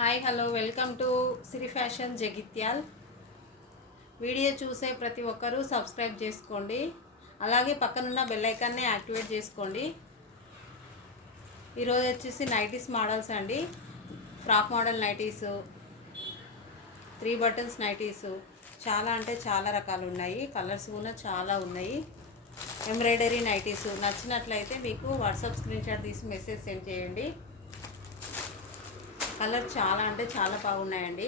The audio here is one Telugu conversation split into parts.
Hi hello welcome to Siri fashion Jagtial. Video చూసే ప్రతి ఒక్కరూ సబ్స్క్రైబ్ చేసుకోండి, అలాగే పక్కనున్న బెల్ ఐకాన్ని యాక్టివేట్ చేసుకోండి. ఈరోజు వచ్చేసి నైటీస్ మోడల్స్ అండి. Frock model nighties, 3 buttons nighties చాలా అంటే చాలా రకాలు ఉన్నాయి. కలర్స్ కూడా చాలా ఉన్నాయి. ఎంబ్రాయిడరీ నైటీస్ నచ్చినట్లయితే మీకు వాట్సాప్ స్క్రీన్ షాట్ తీసి మెసేజ్ సెండ్ చేయండి. కలర్ చాలా అంటే చాలా బాగున్నాయండి.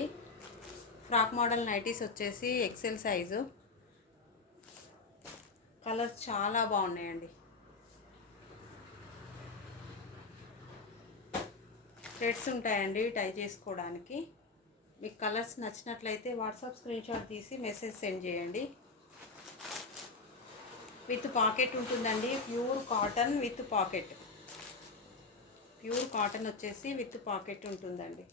ఫ్రాక్ మోడల్ నైటీస్ వచ్చేసి ఎక్సెల్ సైజు. కలర్ చాలా బాగున్నాయండి. థ్రెడ్స్ ఉంటాయండి టై చేసుకోవడానికి. మీకు కలర్స్ నచ్చినట్లయితే వాట్సాప్ స్క్రీన్ షాట్ తీసి మెసేజ్ సెండ్ చేయండి. విత్ పాకెట్ ఉంటుందండి. Pure cotton with pocket. Pure cotton వచ్చేసి విత్ పాకెట్ ఉంటుందండి.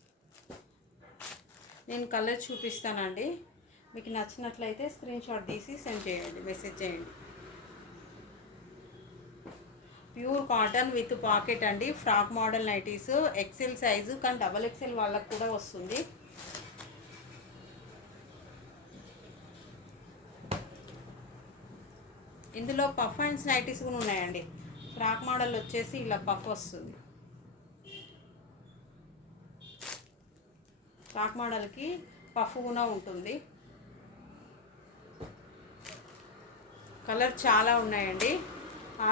నేను కలర్ చూపిస్తానండి. మీకు నచ్చినట్లయితే స్క్రీన్ షాట్ తీసి సెండ్ చేయండి, మెసేజ్ చేయండి. ప్యూర్ కాటన్ విత్ పాకెట్ అండి. Frock model nighties XL size, కానీ డబల్ ఎక్సెల్ వాళ్ళకు కూడా వస్తుంది. ఇందులో పఫ్ హ్యాండ్స్ నైటీస్ కూడా ఉన్నాయండి. ఫ్రాక్ మోడల్ వచ్చేసి ఇలా పఫ్ వస్తుంది. ఫ్రాక్ మోడల్కి పఫ్ కూడా ఉంటుంది. కలర్ చాలా ఉన్నాయండి.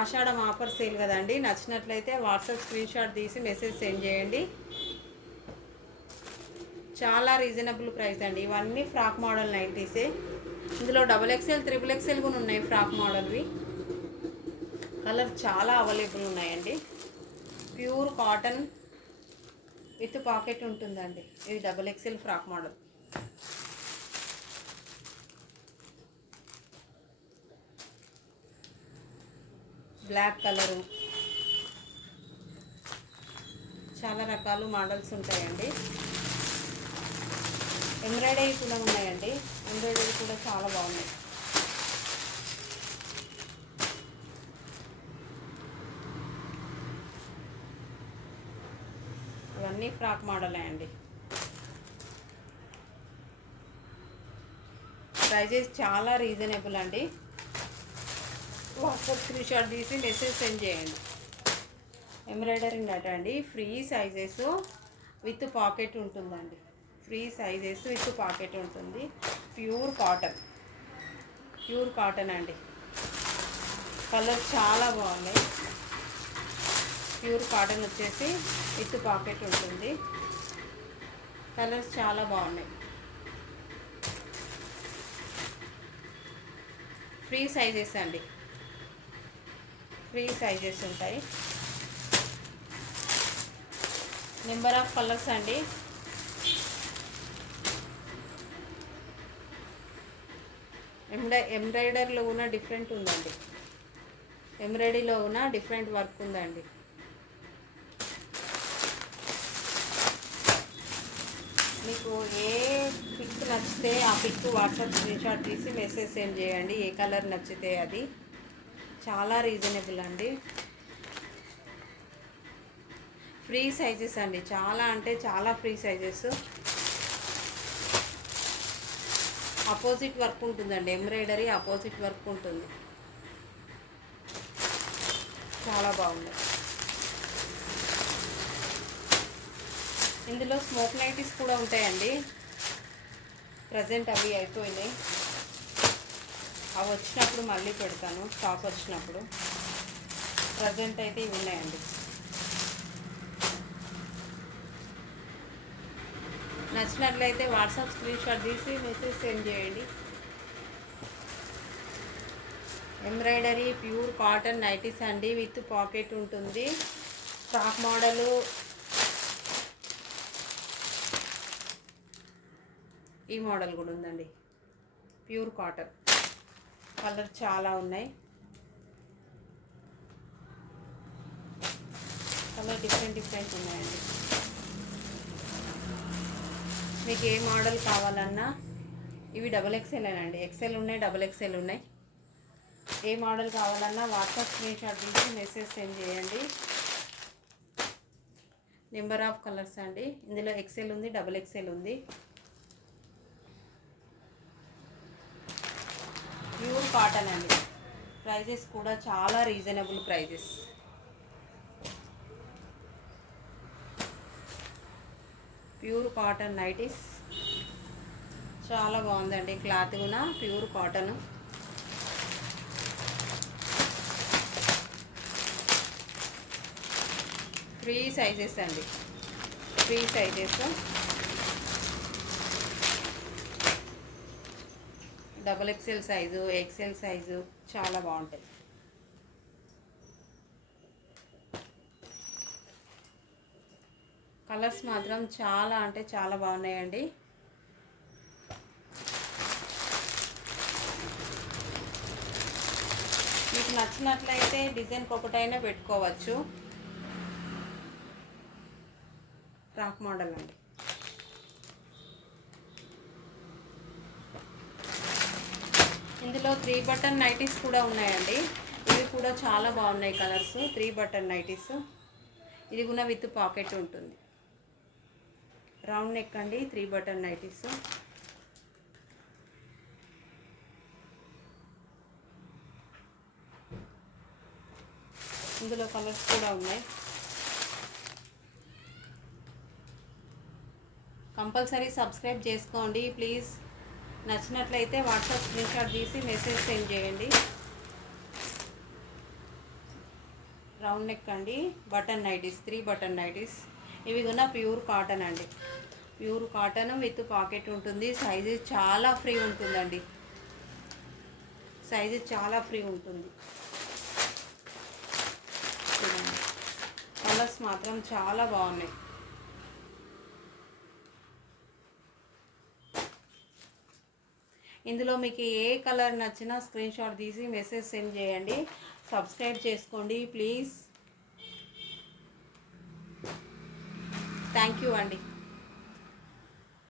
ఆషాఢం ఆఫర్ సేల్ కదండి. నచ్చినట్లయితే వాట్సాప్ స్క్రీన్ షాట్ తీసి మెసేజ్ సెండ్ చేయండి. చాలా రీజనబుల్ ప్రైస్ అండి. ఇవన్నీ ఫ్రాక్ మోడల్ నైటీసే. ఇందులో డబల్ ఎక్స్ఎల్, త్రిబుల్ ఎక్స్ఎల్ కూడా ఉన్నాయి ఫ్రాక్ మోడల్వి. కలర్ చాలా అవైలబుల్ ఉన్నాయండి. ప్యూర్ కాటన్ విత్ పాకెట్ ఉంటుందండి. ఇది double XL frock model. Black colour, చాలా రకాలు మోడల్స్ ఉంటాయండి. ఎంబ్రాయిడరీ కూడా ఉన్నాయండి. ఎంబ్రాయిడరీ కూడా చాలా బాగున్నాయి. ఇవన్నీ ఫ్రాక్ మోడలే అండి. ప్రైజెస్ చాలా రీజనబుల్ అండి. వాట్సాప్ స్క్రీన్ షాట్ తీసి మెసేజ్ సెండ్ చేయండి. ఎంబ్రాయిడరీ నట్ అండి. ఫ్రీ సైజెస్ విత్ పాకెట్ ఉంటుందండి. ఫ్రీ సైజెస్ విత్ పాకెట్ ఉంటుంది. Pure cotton. ప్యూర్ కాటన్ అండి. కలర్ చాలా బాగున్నాయి. ప్యూర్ కాటన్ వచ్చేసి విత్ పాకెట్ ఉంటుంది. కలర్స్ చాలా బాగున్నాయి. ఫ్రీ సైజెస్ అండి. ఫ్రీ సైజెస్ ఉంటాయి. నెంబర్ ఆఫ్ కలర్స్ అండి. ఎంబ్రాయిడరీలో ఉన్న డిఫరెంట్ ఉందండి. ఎంబ్రాయిడరీలో ఉన్న డిఫరెంట్ వర్క్ ఉందండి. మీకు ఏ పిక్ నచ్చితే ఆ పిక్ వాట్సాప్ స్క్రీన్ షాట్ తీసి మెసేజ్ సెండ్ చేయండి. ఏ కలర్ నచ్చితే అది. చాలా రీజనబుల్ అండి. ఫ్రీ సైజెస్ అండి. చాలా అంటే చాలా ఫ్రీ సైజెస్. అపోజిట్ వర్క్ ఉంటుందండి. ఎంబ్రాయిడరీ అపోజిట్ వర్క్ ఉంటుంది. చాలా బాగుంది. ఇందులో స్మోక్ నైటీస్ కూడా ఉంటాయండి. ప్రజెంట్ అవి అయిపోయినాయి. అవి వచ్చినప్పుడు మళ్ళీ పెడతాను, స్టాక్ వచ్చినప్పుడు. ప్రజెంట్ అయితే ఇవి ఉన్నాయండి. నచ్చినట్లయితే వాట్సాప్ స్క్రీన్ షాట్ తీసి మెసేజ్ సెండ్ చేయండి. ఎంబ్రాయిడరీ ప్యూర్ కాటన్ నైటీస్ అండి. విత్ పాకెట్ ఉంటుంది. Frock model. ఈ మోడల్ కూడా ఉందండి. Pure cotton. కలర్ చాలా ఉన్నాయి. కలర్ డిఫరెంట్ డిఫరెంట్ ఉన్నాయండి. మీకు ఏ మోడల్ కావాలన్నా, ఇవి డబల్ ఎక్స్ఎల్ అండి. ఎక్స్ఎల్ ఉన్నాయి, డబల్ ఎక్స్ఎల్ ఉన్నాయి. ఏ మోడల్ కావాలన్నా వాట్సాప్ స్క్రీన్ షాట్ తీసి మెసేజ్ సెండ్ చేయండి. నెంబర్ ఆఫ్ కలర్స్ అండి. ఇందులో ఎక్సెల్ ఉంది, డబుల్ ఎక్సెల్ ఉంది. ప్యూర్ కాటన్ అండి. ప్రైజెస్ కూడా చాలా reasonable prices. Pure cotton nighties చాలా బాగుందండి. క్లాత్ కూడా ప్యూర్ కాటన్. ఫ్రీ సైజెస్ అండి. Free sizes. Double XL size, XL size చాలా బాగుంటాయి. కలర్స్ మాత్రం చాలా అంటే చాలా బాగున్నాయండి. మీకు నచ్చినట్లయితే డిజైన్కి ఒకటైనా పెట్టుకోవచ్చు. ఫ్రాక్ మోడల్ అండి. ఇందులో 3 బటన్ నైటీస్ కూడా ఉన్నాయండి. ఇవి కూడా చాలా బాగున్నాయి కలర్స్. 3 button nighties. ఇది కూడా విత్ పాకెట్ ఉంటుంది. రౌండ్ నెక్ అండి. 3 బటన్ నైటీస్. ఇందులో కలర్స్ కూడా ఉన్నాయి. కంపల్సరీ సబ్స్క్రైబ్ చేసుకోండి ప్లీజ్. నచ్చినట్లయితే వాట్సాప్ స్క్రీన్షాట్ తీసి మెసేజ్ సెండ్ చేయండి. రౌండ్ నెక్ అండి. Button nighties, 3 button nighties. ఇవి కూడా ప్యూర్ కాటన్ అండి. ప్యూర్ కాటన్ విత్ పాకెట్ ఉంటుంది. సైజు చాలా ఫ్రీ ఉంటుందండి. సైజు చాలా ఫ్రీ ఉంటుంది. కలర్స్ మాత్రం చాలా బాగున్నాయి. ఇందులో మీకు ఏ కలర్ నచ్చినా స్క్రీన్షాట్ తీసి మెసేజ్ సెండ్ చేయండి. సబ్స్క్రైబ్ చేసుకోండి ప్లీజ్. థ్యాంక్ యూ అండి.